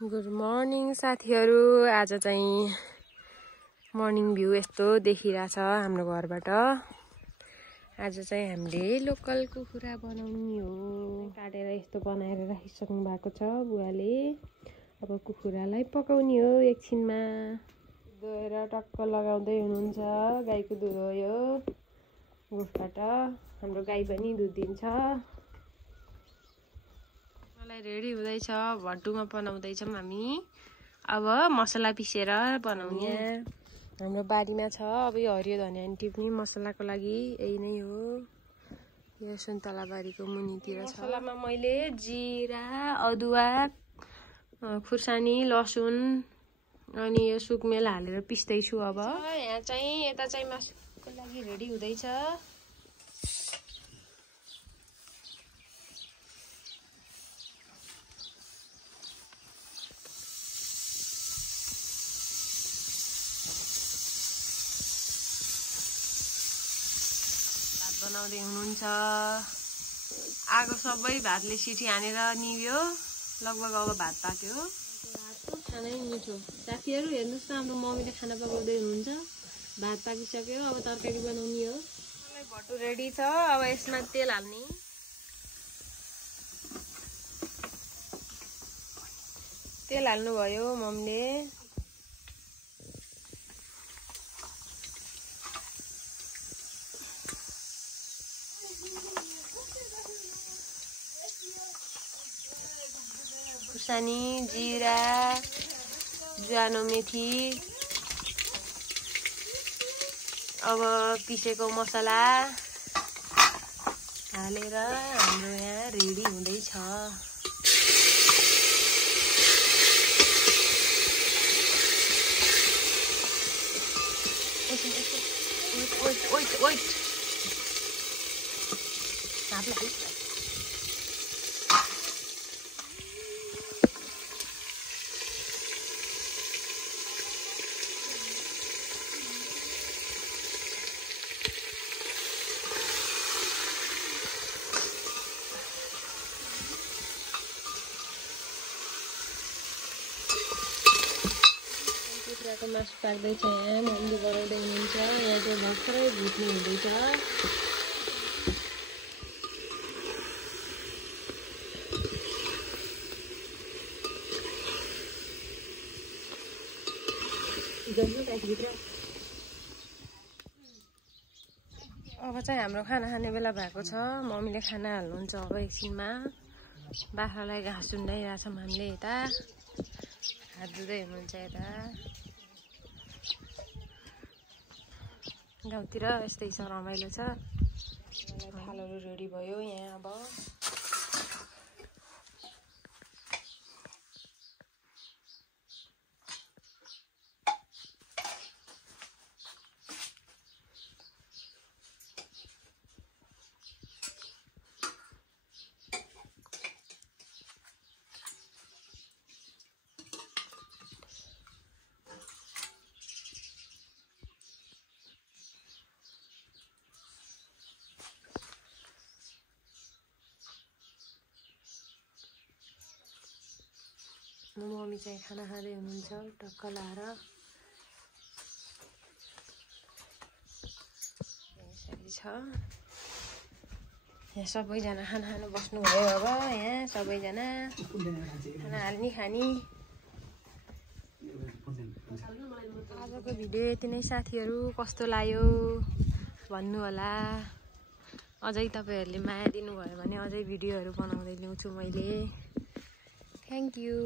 Good morning साथीहरू। आज चाहिँ मर्निङ भ्यू यस्तो देखिरहेछ हाम्रो घरबाट। आज चाहिँ हामीले लोकल कुखुरा बनाउने हो। काटेर यस्तो बनाएर राखिसक्नु भएको छ बुवाले। अब कुखुरालाई पकाउने हो एकछिनमा। धोएर टक्क लगाउँदै हुनुहुन्छ। गाईको दुध हो यो, गोठबाट। हाम्रो गाई पनि दुध दिन्छ। रेडी हुँदैछ, भट्टुमा बनाउँदैछौँ हामी। अब मसला पिसेर बनाउने। हाम्रो बारीमा छ। अब यो हरियो धनिया टिप्ने मसलाको लागि यही नै हो। यो सुन्तला बारीको मुनितिर छ। मसलामा मैले जिरा, अदुवा, खुर्सानी, लसुन अनि यो सुकमेल हालेर पिस्दैछु। अब यहाँ चाहिँ यता चाहिँ मासुको लागि रेडी हुँदैछ। बनाउँदै हुनुहुन्छ। आगो सबै भातले सिटी हानेर निभ्यो। लगभग अब भात पाक्यो। भातको खानै मिठो। साथीहरू हेर्नुहोस् न, हाम्रो मम्मीले खाना पकाउँदै हुनुहुन्छ। भात पाकिसक्यो, अब तरकारी बनाउने हो। भट्टु रेडी छ। अब यसमा तेल हाल्ने। तेल हाल्नुभयो मम्मीले। खुर्सानी, जिरा, ज्वानो मेथी, अब पिसेको मसला हालेर हाम्रो यहाँ रेडी हुँदैछ। कुखुराको मासु पाक्दैछ। यहाँ मम्मीले बनाउँदै हुनुहुन्छ। यहाँ चाहिँ भर्खरै भुट्ने हुँदैछ। अब चाहिँ हाम्रो खाना खाने बेला भएको छ। मम्मीले खाना हाल्नुहुन्छ अब एकछिनमा। बाख्रालाई घाँस सुन्दाइरहेछौँ हामीले। यता हात धुँदै हुनुहुन्छ। यता गाउँतिर यस्तै छ, रमाइलो छ। थालहरू रेडी भयो यहाँ। अब मम्मी चाहिँ खाना खाँदै हुनुहुन्छ टक्क लाएर। यसरी छ। यहाँ सबैजना खाना खानु बस्नुभयो। अब यहाँ सबैजना खाना हाल्ने खाने। आजको भिडियो यति नै साथीहरू। कस्तो लाग्यो भन्नु होला। अझै तपाईँहरूले माया दिनुभयो भने अझै भिडियोहरू बनाउँदै ल्याउँछु मैले। Thank you.